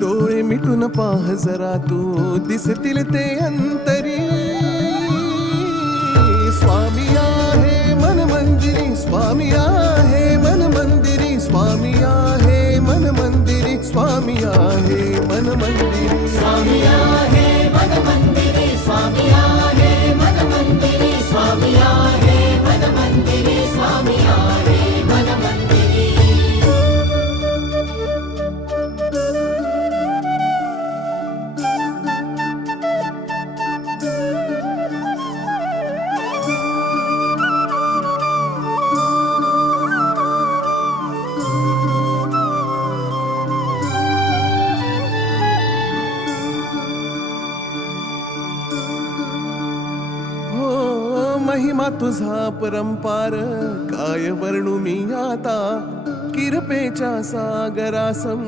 डोळे मिटून पाह जरा तू दिसतील ते अंतरी. स्वामी आहे मन मंदिरी, स्वामी आहे मन मंदिरी, स्वामी आहे मन मंदिरी, स्वामी आहे मन मंदिरी. स्वामी आहे मन मंदिरी, स्वामी आहे मन मंदिरी, स्वामी आहे मन मंदिरी, स्वामी आहे मन मंदिरी. महिमा तुझा परंपार काय वर्णू मी आता. किरपेच्या सागरासम